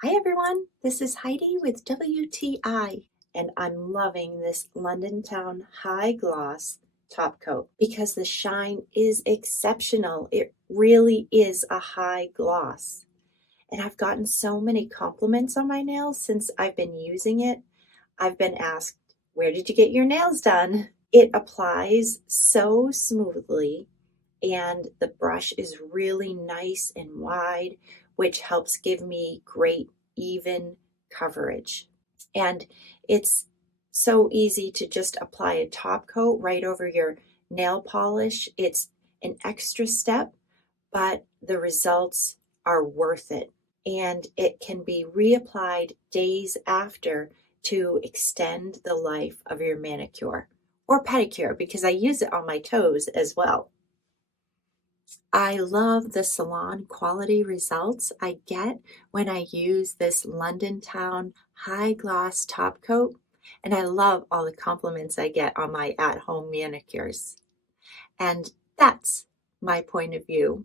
Hi everyone, this is Heidi with WTI, and I'm loving this Londontown High Gloss top coat because the shine is exceptional. It really is a high gloss. And I've gotten so many compliments on my nails since I've been using it. I've been asked, where did you get your nails done? It applies so smoothly and the brush is really nice and wide, which helps give me great even coverage. And it's so easy to just apply a top coat right over your nail polish. It's an extra step, but the results are worth it. And it can be reapplied days after to extend the life of your manicure or pedicure because I use it on my toes as well. I love the salon quality results I get when I use this Londontown high gloss top coat, and I love all the compliments I get on my at-home manicures. And that's my point of view